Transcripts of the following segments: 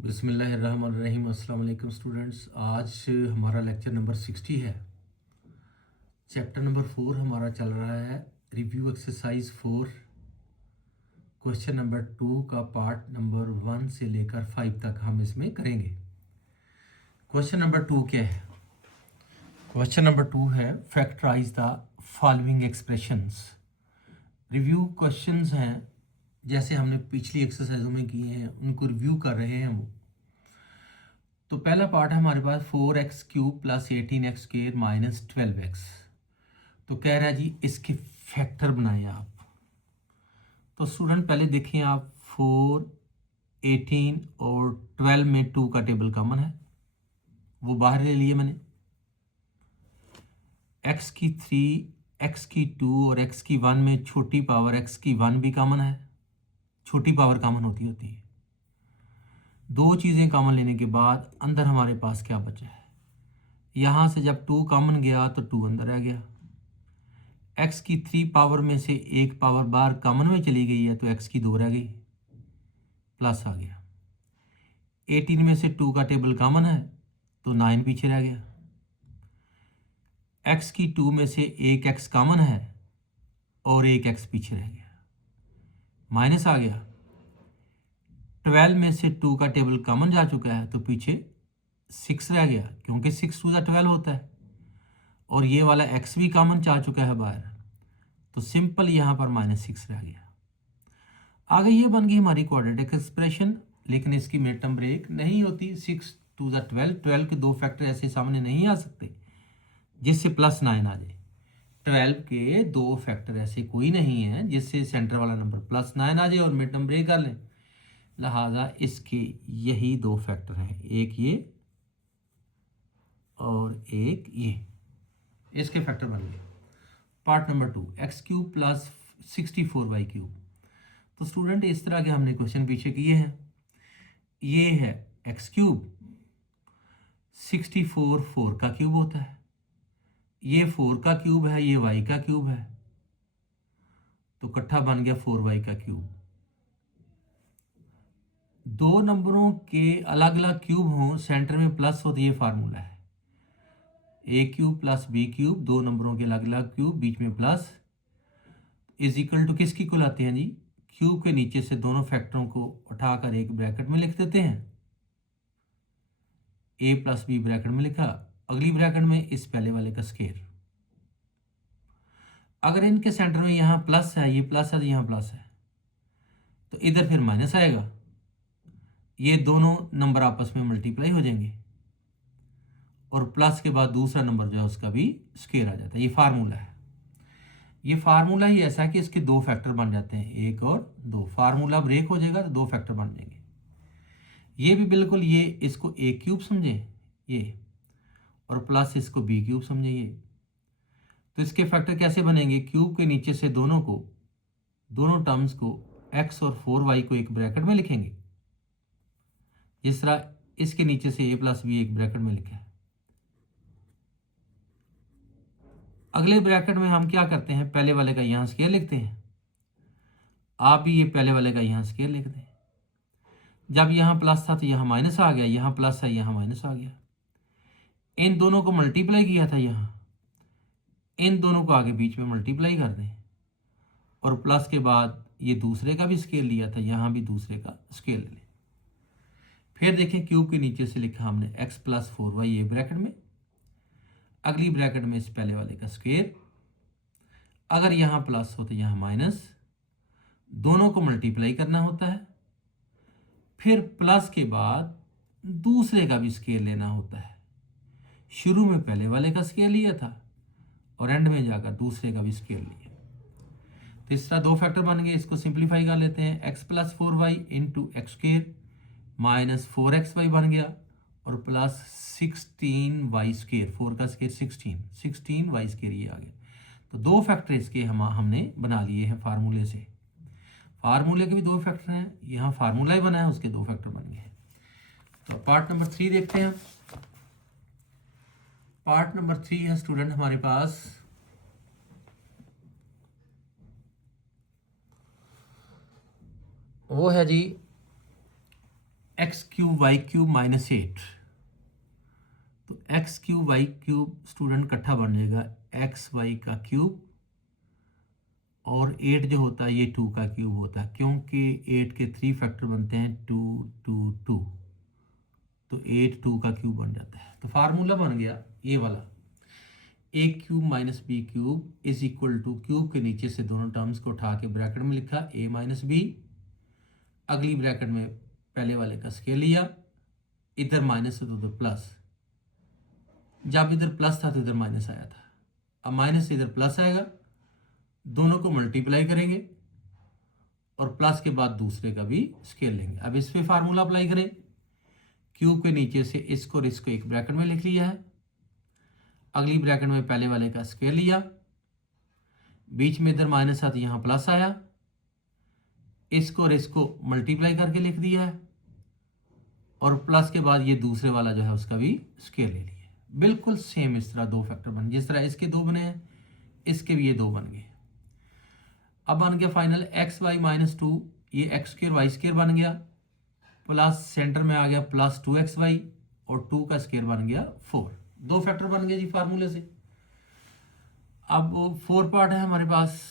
बिस्मिल्लाहिर्रहमानिर्रहीम। अस्सलाम वालेकुम स्टूडेंट्स। आज हमारा लेक्चर नंबर 60 है। चैप्टर नंबर 4 हमारा चल रहा है रिव्यू एक्सरसाइज 4। क्वेश्चन नंबर 2 का पार्ट नंबर 1 से लेकर 5 तक हम इसमें करेंगे। क्वेश्चन नंबर 2 क्या है? क्वेश्चन नंबर 2 है factorise the following expressions. Review questions हैं, जैसे हमने पिछली एक्सरसाइजों में किए हैं उनको रिव्यू कर रहे हैं वो। तो पहला पार्ट है हमारे पास 4x³ plus 18x² minus 12x। तो कह रहा है जी इसके फैक्टर बनाए आप। तो स्टूडेंट पहले देखें आप, 4, 18 और 12 में 2 का टेबल कॉमन है, वो बाहर ले लिए मैंने। x की 3, x की 2 और x की 1 में छोटी पावर x की 1 भी कॉमन है। छोटी पावर कॉमन होती है। दो चीज़ें कॉमन लेने के बाद अंदर हमारे पास क्या बचा है? यहाँ से जब 2 कॉमन गया तो 2 अंदर आ गया। x की 3 पावर में से एक पावर बाहर कॉमन में चली गई है, तो x की 2 रह गई, प्लस आ गया। 18 में से 2 का टेबल कॉमन है, तो 9 पीछे रह गया। x की 2 में से एक x कॉमन है और एक x पीछे रह गया, माइनस आ गया। 12 में से 2 का टेबल कॉमन जा चुका है, तो पीछे 6 रह गया, क्योंकि 6 2 12 होता है। और ये वाला x भी कॉमन जा चुका है बाहर, तो सिंपल यहाँ पर -6 रह गया। आगे ये बन गई हमारी क्वाड्रेटिक एक्सप्रेशन, लेकिन इसकी मिड टर्म ब्रेक नहीं होती। 6 2 12, 12 के दो फैक्टर ऐसे सामने नहीं आ सकते जिससे +9 आ जाए। 12 के दो फैक्टर ऐसे कोई नहीं है जिससे सेंटर वाला नंबर +9 आ जाए और मिड टर्म ब्रेक कर लें। लिहाजा इसके यही दो फैक्टर हैं, एक ये और एक ये, इसके फैक्टर बन गए। Part number 2, x³ plus 64y³। तो स्टूडेंट इस तरह के हमने क्वेश्चन पीछे किए हैं। ये है x³, 64 4 का क्यूब होता है, ये 4 का क्यूब है, ये y का क्यूब है, तो इकट्ठा बन गया 4y का क्यूब। दो नंबरों के अलग अलग क्यूब हों, सेंटर में प्लस हो, तो ये फार्मूला है a³ प्लस b³, दो नंबरों के अलग अलग क्यूब, बीच में प्लस, इज इक्वल टू किसकी को लाते हैं जी? क्यूब के नीचे से दोनों फैक्टरों को उठाकर एक ब्रैकेट में लिख देते हैं, a प्लस b ब्रैकेट में लिखा, अगली ब्रैकेट में इस पहले वाले का स्क्वायर। अगर इनके सेंटर में यहाँ प्लस है, ये प्लस है तो यहाँ प्लस है, तो इधर फिर माइनस आएगा। ये दोनों नंबर आपस में मल्टीप्लाई हो जाएंगे और प्लस के बाद दूसरा नंबर जो है उसका भी स्क्वायर आ जाता है। ये फार्मूला है। ये फार्मूला ही ऐसा है कि इसके दो फैक्टर बन जाते हैं, 1 और 2। फार्मूला ब्रेक हो जाएगा तो दो फैक्टर बन जाएंगे। ये भी बिल्कुल, ये इसको a³ समझे ये, और प्लस इसको b³ समझे ये। तो इसके फैक्टर कैसे बनेंगे? क्यूब के नीचे से दोनों टर्म्स को x और 4y को एक ब्रैकेट में लिखेंगे, जिस तरह इसके नीचे से a प्लस b एक ब्रैकेट में लिखा है। अगले ब्रैकेट में हम क्या करते हैं, पहले वाले का यहाँ स्क्वायर लिखते हैं। आप भी ये पहले वाले का यहाँ स्क्वायर लिख दें। जब यहाँ प्लस था तो यहाँ माइनस आ गया, यहाँ प्लस है यहाँ माइनस आ गया। इन दोनों को मल्टीप्लाई किया था यहाँ, इन दोनों को आगे बीच में मल्टीप्लाई कर दें, और प्लस के बाद ये दूसरे का भी स्केल लिया था, यहाँ भी दूसरे का स्केल ले लें। फिर देखें, क्यूब के नीचे से लिखा हमने x प्लस 4y ये ब्रैकेट में, अगली ब्रैकेट में इस पहले वाले का स्क्वायर। अगर यहाँ प्लस हो तो यहाँ माइनस, दोनों को मल्टीप्लाई करना होता है। फिर प्लस के बाद दूसरे का भी स्केल लेना होता है। शुरू में पहले वाले का स्केल लिया था और एंड में जाकर दूसरे का भी स्केल लिया। तो इस तरह दो फैक्टर बन गए। इसको सिंप्लीफाई कर लेते हैं, x plus 4y into x² minus 4xy बन गया, और प्लस 16y², 4 का स्क्वायर 16y² ये आ गया। तो दो फैक्टर इसके हमने बना लिए हैं फार्मूले से। फार्मूले के भी दो फैक्टर हैं, यहाँ फार्मूला ही बना है, उसके दो फैक्टर बन गए। तो पार्ट नंबर 3 देखते हैं। पार्ट नंबर 3 है स्टूडेंट हमारे पास, वो है जी X cube Y cube minus 8, तो X cube Y cube student इकट्ठा बन जाएगा एक्स वाई का क्यूब, और 8 जो होता है ये 2 का क्यूब होता है, क्योंकि 8 के 3 फैक्टर बनते हैं 2 2 2, तो 8 2 का क्यूब बन जाता है। तो फार्मूला बन गया ये वाला, A cube minus B cube is equal to, cube के नीचे से दोनों टर्म्स को उठा के ब्रैकेट में लिखा ए माइनस बी, अगली ब्रैकेट में पहले वाले का स्केल लिया, इधर माइनस है तो उधर प्लस, जब इधर प्लस था तो इधर माइनस आया था, अब माइनस से इधर प्लस आएगा, दोनों को मल्टीप्लाई करेंगे और प्लस के बाद दूसरे का भी स्केल लेंगे। अब इस पे फार्मूला अप्लाई करें, क्यूब के नीचे से इसको और इसको एक ब्रैकेट में लिख लिया है, अगली ब्रैकेट में पहले वाले का स्केल लिया, बीच में इधर माइनस था तो यहाँ प्लस आया, इसको और इसको मल्टीप्लाई करके लिख दिया है, और प्लस के बाद ये दूसरे वाला जो है उसका भी स्केल ले लिया। बिल्कुल सेम इस तरह दो फैक्टर बने, जिस तरह इसके दो बने हैं इसके भी ये दो बन गए। अब बन गया फाइनल एक्स वाई माइनस 2, ये एक्स स्क्र वाई स्क्र बन गया, प्लस सेंटर में आ गया प्लस 2 एक्स वाई, और 2 का स्क्र बन गया 4। दो फैक्टर बन गए जी फार्मूले से। अब 4 पार्ट है हमारे पास,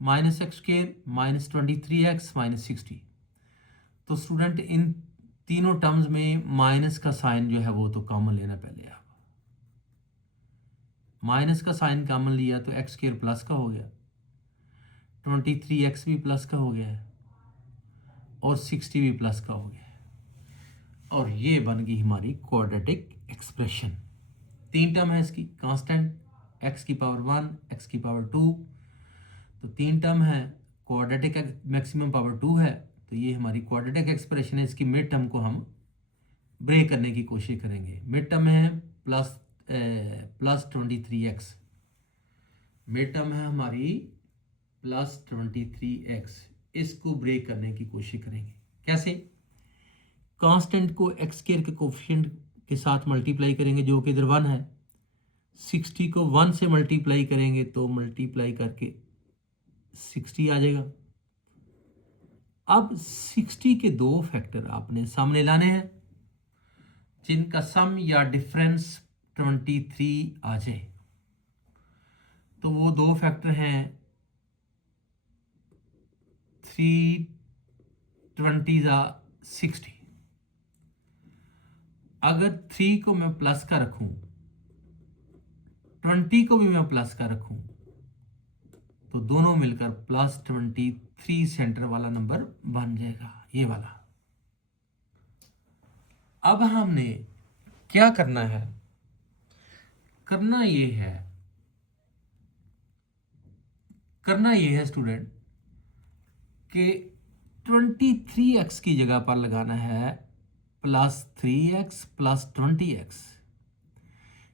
minus X square minus 23x minus 60। तो स्टूडेंट इन तीनों टर्म्स में माइनस का साइन जो है वो तो कॉमन लेना पहले। आप माइनस का साइन कॉमन लिया तो एक्स स्क्र प्लस का हो गया, 23x भी प्लस का हो गया है, और 60 भी प्लस का हो गया है, और ये बन गई हमारी क्वाड्रेटिक एक्सप्रेशन। 3 टर्म है इसकी कांस्टेंट, x की पावर 1, x की पावर 2, तो 3 टर्म है, क्वाड्रेटिक मैक्सिमम पावर 2 है, तो ये हमारी क्वाड्रेटिक एक्सप्रेशन है। इसकी मिड टर्म को हम ब्रेक करने की कोशिश करेंगे। मिड टर्म है प्लस 23x, मिड टर्म है हमारी प्लस 23x, इसको ब्रेक करने की कोशिश करेंगे। कैसे? कांस्टेंट को एक्स स्क्वायर के कोफिशिएंट के साथ मल्टीप्लाई करेंगे जो कि इधर 1 है, 60 को 1 से मल्टीप्लाई करेंगे तो मल्टीप्लाई करके 60 आ जाएगा। अब 60 के दो फैक्टर आपने सामने लाने हैं जिनका सम या डिफरेंस 23 आ जाए, तो वो दो फैक्टर हैं 3 20 60। अगर 3 को मैं प्लस का रखूं, 20 को भी मैं प्लस का रखूं, तो दोनों मिलकर प्लस 23 सेंटर वाला नंबर बन जाएगा, ये वाला। अब हमने क्या करना है? करना ये है स्टूडेंट कि 23x की जगह पर लगाना है प्लस 3x प्लस 20x,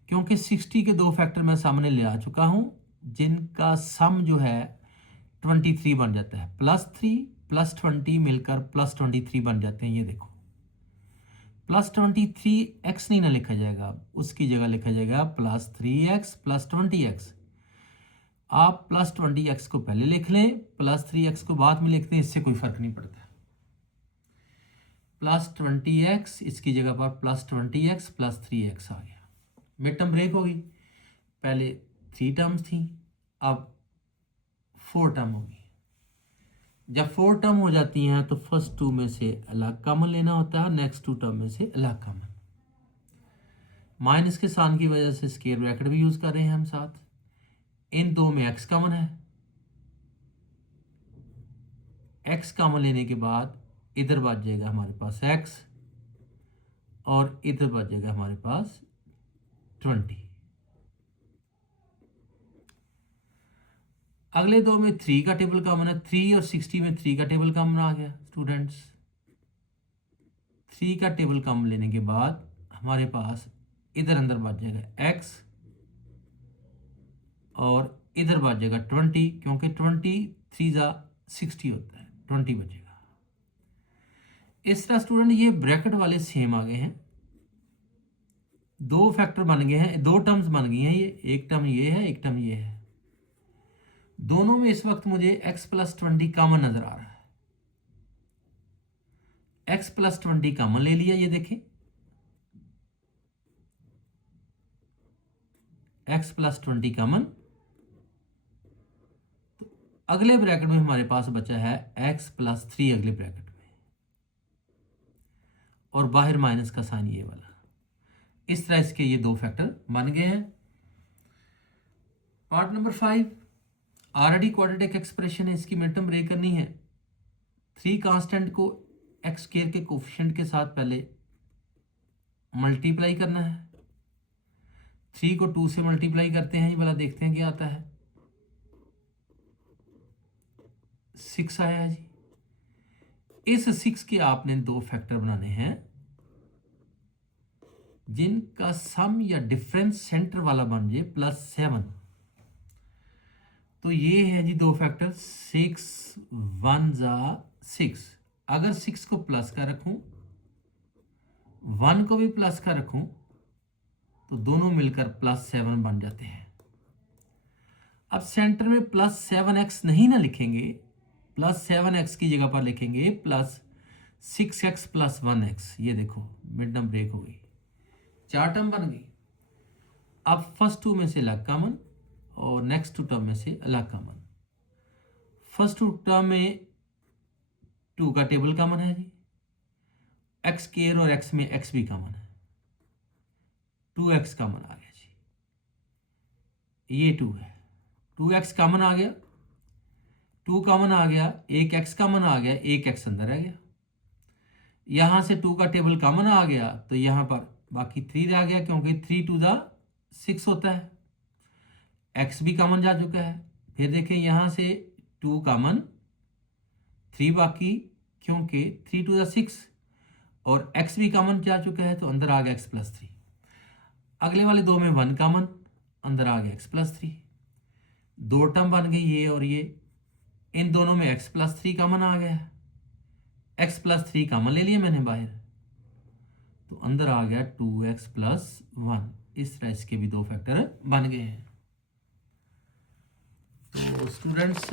क्योंकि 60 के दो फैक्टर मैं सामने ले आ चुका हूं जिनका सम जो है 23 बन जाता है। प्लस 3 प्लस 20 मिलकर प्लस 23 बन जाते हैं। ये देखो प्लस 23x नहीं ना लिखा जाएगा, उसकी जगह लिखा जाएगा प्लस 3x प्लस 20x। आप प्लस 20x को पहले लिख लें, प्लस 3x को बाद में लिखते हैं, इससे कोई फर्क नहीं पड़ता। प्लस 20x इसकी जगह पर प्लस 20x प्लस 3x आ गया। मिड टर्म ब्रेक होगी, पहले 3 टर्म्स थी, अब 4 टर्म होगी। जब 4 टर्म हो जाती हैं तो फर्स्ट 2 में से अलग कॉमन लेना होता है, नेक्स्ट 2 टर्म में से अलग कॉमन। माइनस के साइन की वजह से स्क्वायर ब्रैकेट भी यूज कर रहे हैं हम साथ। इन दो में x कॉमन है, x कॉमन लेने के बाद इधर बच जाएगा हमारे पास x, और इधर बच जाएगा हमारे पास 20। अगले दो में 3 का टेबल कॉमन है, 3 और 60 में 3 का टेबल कॉमन आ गया स्टूडेंट्स। 3 का टेबल कॉमन लेने के बाद हमारे पास इधर अंदर बच जाएगा x, और इधर बच जाएगा 20, क्योंकि 23 60 होता है, 20 बचेगा। इस तरह स्टूडेंट ये ब्रैकेट वाले सेम आ गए हैं, दो फैक्टर बन गए हैं, दो टर्म्स बन गई हैं। ये एक टर्म ये है, एक टर्म ये है। दोनों में इस वक्त मुझे x प्लस 20 कॉमन नजर आ रहा है। x प्लस 20 कॉमन ले लिया, ये देखें x प्लस 20 कॉमन, तो अगले ब्रैकेट में हमारे पास बचा है x प्लस 3 अगले ब्रैकेट में, और बाहर माइनस का साइन ये वाला। इस तरह इसके ये दो फैक्टर बन गए हैं। Part number 5 already quadratic expression है, इसकी मिड टर्म ब्रेक करनी है। 3 कांस्टेंट को एक्स स्क्वायर के कोफिशिएंट के साथ पहले मल्टीप्लाई करना है। 3 को 2 से मल्टीप्लाई करते हैं, ये वाला देखते हैं क्या आता है, 6 आया जी। इस 6 के आपने दो फैक्टर बनाने हैं जिनका सम या डिफरेंस सेंटर वाला बन जाए +7। तो ये है जी दो फैक्टर, 6 1 जा 6। अगर 6 को प्लस का रखूं, 1 को भी प्लस का रखूं, तो दोनों मिलकर +7 बन जाते हैं। अब सेंटर में +7x नहीं ना लिखेंगे, +7x की जगह पर लिखेंगे +6x + 1x। ये देखो मिड टर्म ब्रेक हो गई, 4 टर्म बन गई। अब फर्स्ट 2 में से अलग कॉमन और नेक्स्ट 2 टर्म में से अलग कॉमन। फर्स्ट 2 टर्म में 2 का टेबल कॉमन है जी, एक्स स्क्वायर और x में x भी कॉमन है, 2x कॉमन आ गया जी, ये 2 है, 2x कॉमन आ गया, 2 कॉमन आ गया, एक x कॉमन आ गया, एक x अंदर आ गया। यहां से 2 का टेबल कॉमन आ गया, तो यहां पर बाकी 3 आ गया, क्योंकि 3 2 दा 6 होता है। x भी कॉमन जा चुका है। फिर देखें यहां से 2 कॉमन, 3 बाकी, क्योंकि 3 2 दा 6, और x भी कॉमन जा चुका है, तो अंदर आ गया x + 3। अगले वाले 2 में 1 कॉमन, अंदर आ गया x + 3। 2 टर्म बन गई ये और ये, इन दोनों में x + 3 कॉमन आ गया, x + 3 कॉमन ले लिया मैंने बाहर, तो अंदर आ गया 2x + 1। इस तरह इसके भी दो फैक्टर बन गए हैं। तो स्टूडेंट्स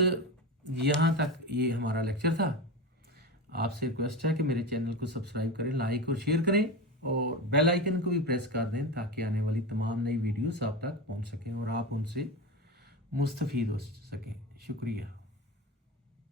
यहाँ तक ये हमारा लेक्चर था। आपसे रिक्वेस्ट है कि मेरे चैनल को सब्सक्राइब करें, लाइक और शेयर करें, और बेल आइकन को भी प्रेस कर दें ताकि आने वाली तमाम नई वीडियोस आप तक पहुँच सकें और आप उनसे मुस्तफ़ीद हो सकें। शुक्रिया।